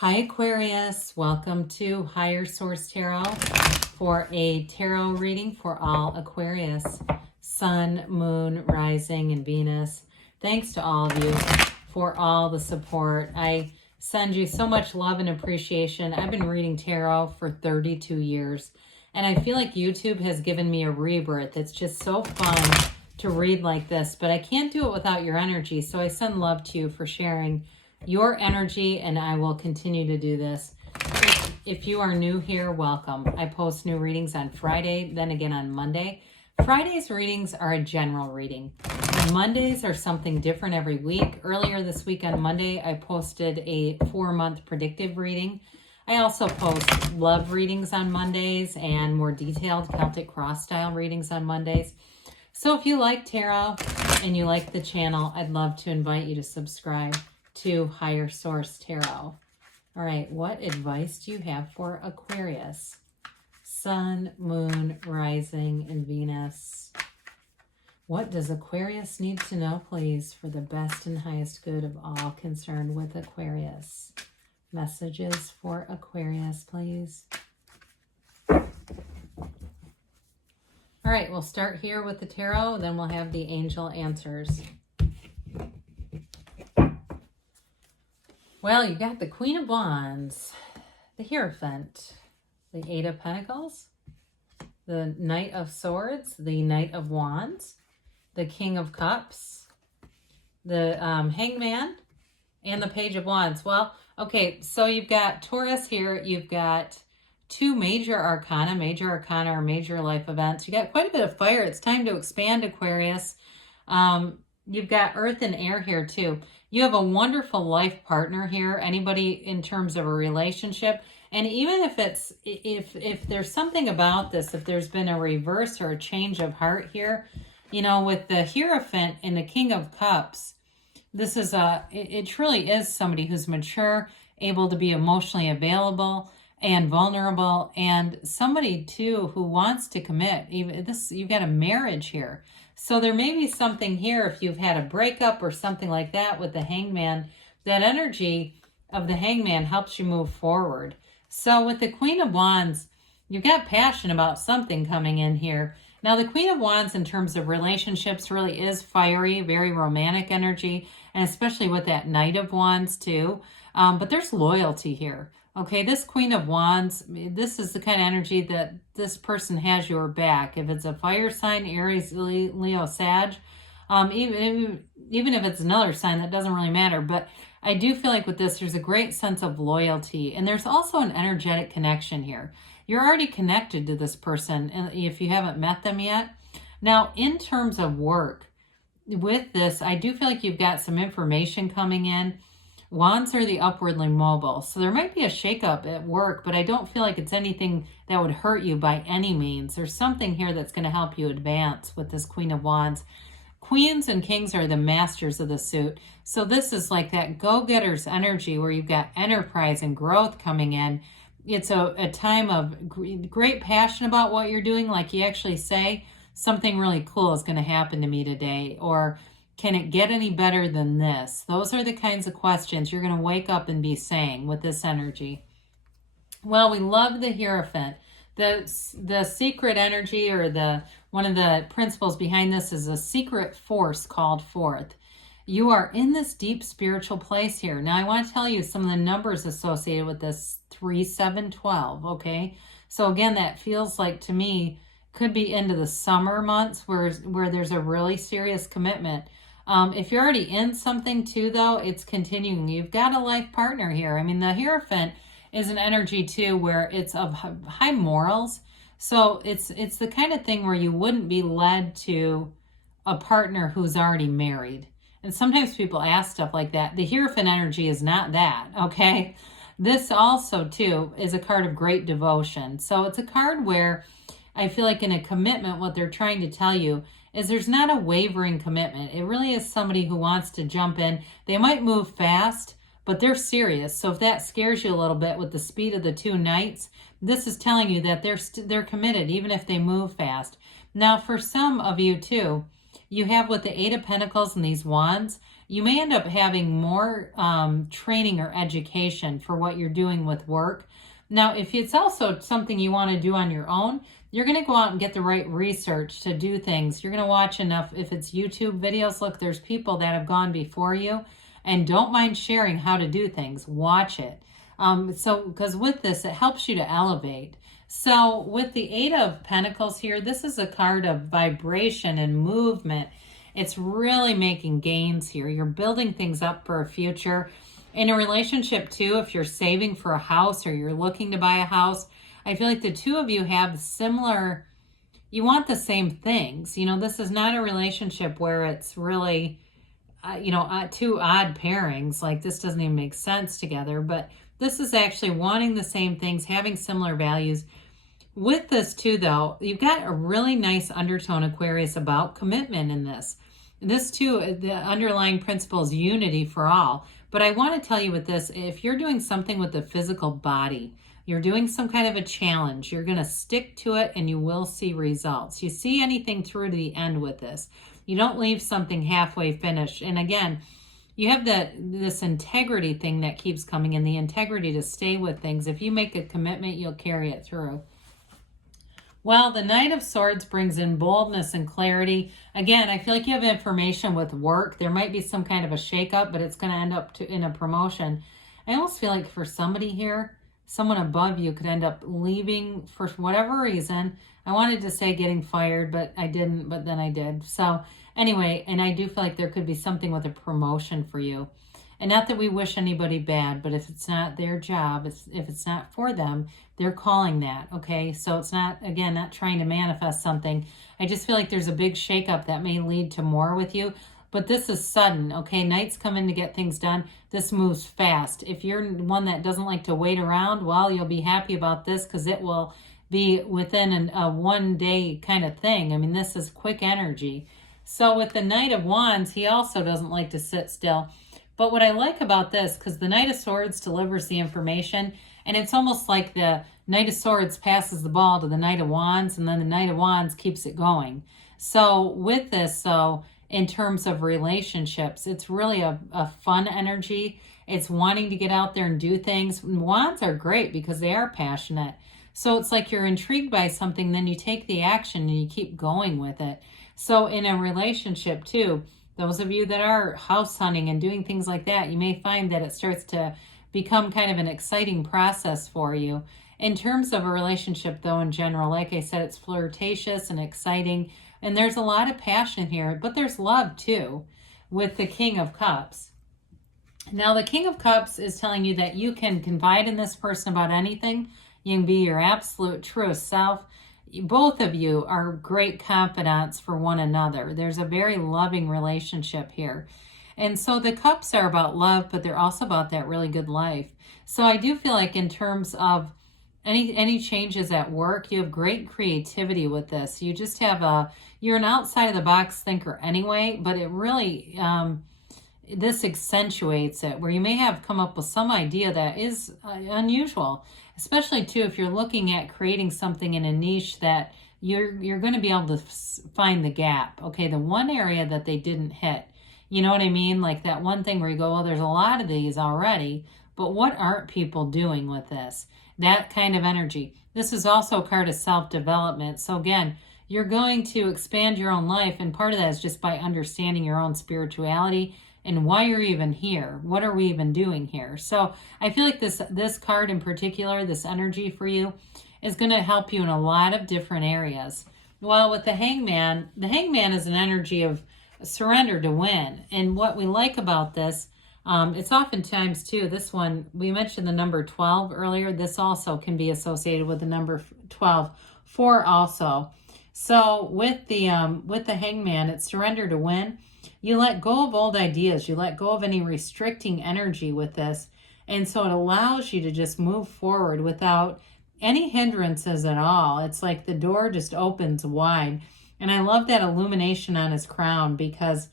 Hi Aquarius, welcome to Higher Source Tarot for a tarot reading for all Aquarius, Sun, Moon, Rising, and Venus. Thanks to all of you for all the support. I send you so much love and appreciation. I've been reading tarot for 32 years, and I feel like YouTube has given me a rebirth. It's just so fun to read like this, but I can't do it without your energy, so I send love to you for sharing your energy, and I will continue to do this. If you are new here, welcome. I post new readings on Friday, then again on Monday. Friday's readings are a general reading. Mondays are something different every week. Earlier this week on Monday, I posted a 4-month predictive reading. I also post love readings on Mondays and more detailed Celtic cross style readings on Mondays. So if you like tarot and you like the channel, I'd love to invite you to subscribe to Higher Source Tarot. All right, what advice do you have for Aquarius? Sun, Moon, Rising, and Venus. What does Aquarius need to know, please, for the best and highest good of all concerned with Aquarius? Messages for Aquarius, please. All right, we'll start here with the tarot, then we'll have the angel answers. Well, you got the Queen of Wands, the Hierophant, the Eight of Pentacles, the Knight of Swords, the Knight of Wands, the King of Cups, the Hangman, and the Page of Wands. Well, okay, so you've got Taurus here. You've got two major arcana. Major arcana are major life events. You got quite a bit of fire. It's time to expand, Aquarius. You've got earth and air here too. You have a wonderful life partner here. Anybody in terms of a relationship. And even if it's, if there's something about this, if there's been a reverse or a change of heart here, you know, with the Hierophant and the King of Cups, this is it truly is somebody who's mature, able to be emotionally available and vulnerable, and somebody too who wants to commit. Even this, you've got a marriage here. So there may be something here, if you've had a breakup or something like that with the Hangman, that energy of the Hangman helps you move forward. So with the Queen of Wands, you've got passion about something coming in here. Now the Queen of Wands in terms of relationships really is fiery, very romantic energy, and especially with that Knight of Wands too. But there's loyalty here. Okay, this Queen of Wands, this is the kind of energy that this person has your back. If it's a fire sign, Aries, Leo, Sag, even if it's another sign, that doesn't really matter. But I do feel like with this, there's a great sense of loyalty. And there's also an energetic connection here. You're already connected to this person if you haven't met them yet. Now, in terms of work, with this, I do feel like you've got some information coming in. Wands are the upwardly mobile. So there might be a shakeup at work, but I don't feel like it's anything that would hurt you by any means. There's something here that's going to help you advance with this Queen of Wands. Queens and kings are the masters of the suit. So this is like that go-getter's energy where you've got enterprise and growth coming in. It's a time of great passion about what you're doing. Like you actually say, something really cool is going to happen to me today. Or can it get any better than this? Those are the kinds of questions you're going to wake up and be saying with this energy. Well, we love the Hierophant. The secret energy, or one of the principles behind this, is a secret force called forth. You are in this deep spiritual place here. Now, I want to tell you some of the numbers associated with this 3, 7, 12, okay? So again, that feels like to me could be into the summer months where there's a really serious commitment. If you're already in something too, though, it's continuing. You've got a life partner here. I mean, the Hierophant is an energy too where it's of high morals. So it's the kind of thing where you wouldn't be led to a partner who's already married. And sometimes people ask stuff like that. The Hierophant energy is not that, okay? This also too is a card of great devotion. So it's a card where I feel like in a commitment, what they're trying to tell you is there's not a wavering commitment. It really is somebody who wants to jump in. They might move fast, but they're serious. So if that scares you a little bit with the speed of the two knights, this is telling you that they're committed, even if they move fast. Now, for some of you too, you have with the Eight of Pentacles and these wands, you may end up having more training or education for what you're doing with work. Now, if it's also something you want to do on your own, you're going to go out and get the right research to do things. You're going to watch enough. If it's YouTube videos, look, there's people that have gone before you and don't mind sharing how to do things. Watch it. Because with this, it helps you to elevate. So with the Eight of Pentacles here, this is a card of vibration and movement. It's really making gains here. You're building things up for a future. In a relationship too, if you're saving for a house or you're looking to buy a house, I feel like the two of you have similar, you want the same things. This is not a relationship where it's really, two odd pairings. Like this doesn't even make sense together, but this is actually wanting the same things, having similar values. With this too, though, you've got a really nice undertone, Aquarius, about commitment in this. This too, the underlying principle is unity for all. But I want to tell you with this, if you're doing something with the physical body, you're doing some kind of a challenge, you're going to stick to it and you will see results. You see anything through to the end with this. You don't leave something halfway finished. And again, you have this integrity thing that keeps coming in, the integrity to stay with things. If you make a commitment, you'll carry it through. Well, the Knight of Swords brings in boldness and clarity. Again, I feel like you have information with work. There might be some kind of a shakeup, but it's going to end up in a promotion. I almost feel like for somebody here, someone above you could end up leaving for whatever reason. I wanted to say getting fired, but I didn't, but then I did. So anyway, and I do feel like there could be something with a promotion for you. And not that we wish anybody bad, but if it's not their job, if it's not for them, they're calling that, okay? So it's not, again, not trying to manifest something. I just feel like there's a big shakeup that may lead to more with you. But this is sudden, okay? Knights come in to get things done. This moves fast. If you're one that doesn't like to wait around, well, you'll be happy about this because it will be within a one-day kind of thing. I mean, this is quick energy. So with the Knight of Wands, he also doesn't like to sit still. But what I like about this, because the Knight of Swords delivers the information, and it's almost like the Knight of Swords passes the ball to the Knight of Wands, and then the Knight of Wands keeps it going. So with this, in terms of relationships, it's really a fun energy. It's wanting to get out there and do things. Wands are great because they are passionate. So it's like you're intrigued by something, then you take the action and you keep going with it. So in a relationship too, those of you that are house hunting and doing things like that, you may find that it starts to become kind of an exciting process for you. In terms of a relationship though, in general, like I said, it's flirtatious and exciting. And there's a lot of passion here, but there's love too with the King of Cups. Now, the King of Cups is telling you that you can confide in this person about anything. You can be your absolute truest self. Both of you are great confidants for one another. There's a very loving relationship here. And so the cups are about love, but they're also about that really good life. So I do feel like in terms of any changes at work, you have great creativity with this. You just have you're an outside of the box thinker anyway, but it really, this accentuates it, where you may have come up with some idea that is unusual, especially too if you're looking at creating something in a niche that you're going to be able to find the gap. Okay, the one area that they didn't hit. You know what I mean? Like that one thing where you go, well, there's a lot of these already, but what aren't people doing with this? That kind of energy. This is also a card of self-development. So again, you're going to expand your own life, and part of that is just by understanding your own spirituality and why you're even here. What are we even doing here? So I feel like this card in particular, this energy for you, is going to help you in a lot of different areas. Well, with the Hangman is an energy of surrender to win. And what we like about this, it's oftentimes too, this one, we mentioned the number 12 earlier. This also can be associated with the number 12, 4 also. So with the Hangman, it's surrender to win. You let go of old ideas. You let go of any restricting energy with this. And so it allows you to just move forward without any hindrances at all. It's like the door just opens wide. And I love that illumination on his crown, because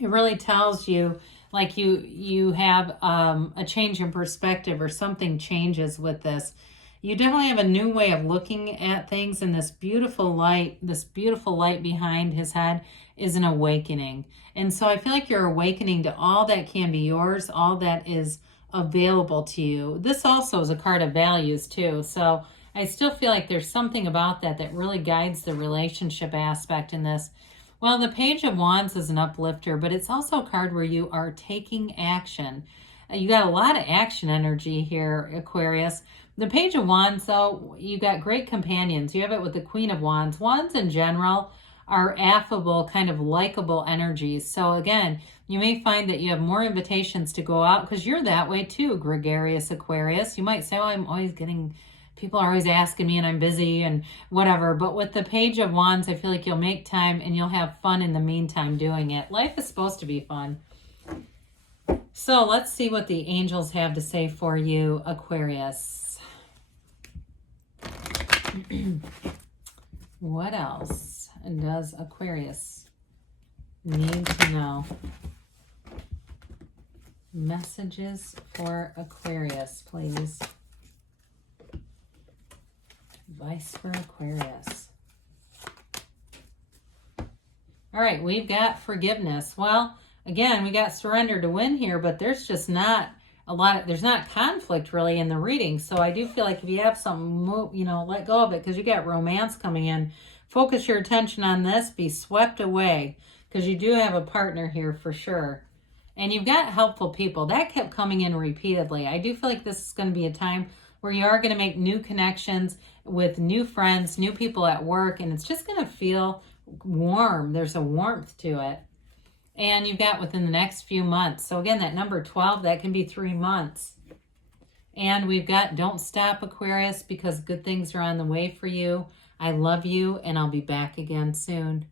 it really tells you like you have a change in perspective, or something changes with this. You definitely have a new way of looking at things, and this beautiful light behind his head is an awakening. And so I feel like you're awakening to all that can be yours, all that is available to you. This also is a card of values too. So I still feel like there's something about that that really guides the relationship aspect in this. Well, the Page of Wands is an uplifter, but it's also a card where you are taking action. You got a lot of action energy here, Aquarius. The Page of Wands, though, you got great companions. You have it with the Queen of Wands. Wands in general are affable, kind of likable energies. So again, you may find that you have more invitations to go out because you're that way too, gregarious Aquarius. You might say, oh, I'm always getting, people are always asking me and I'm busy and whatever. But with the Page of Wands, I feel like you'll make time and you'll have fun in the meantime doing it. Life is supposed to be fun. So let's see what the angels have to say for you, Aquarius. What else does Aquarius need to know? Messages for Aquarius, please. Advice for Aquarius. All right, we've got forgiveness. Well, again, we got surrender to win here, but there's just not there's not conflict really in the reading. So I do feel like if you have something, let go of it because you got romance coming in. Focus your attention on this. Be swept away because you do have a partner here for sure. And you've got helpful people. That kept coming in repeatedly. I do feel like this is going to be a time where you are going to make new connections with new friends, new people at work, and it's just going to feel warm. There's a warmth to it. And you've got within the next few months. So again, that number 12, that can be 3 months. And we've got don't stop, Aquarius, because good things are on the way for you. I love you, and I'll be back again soon.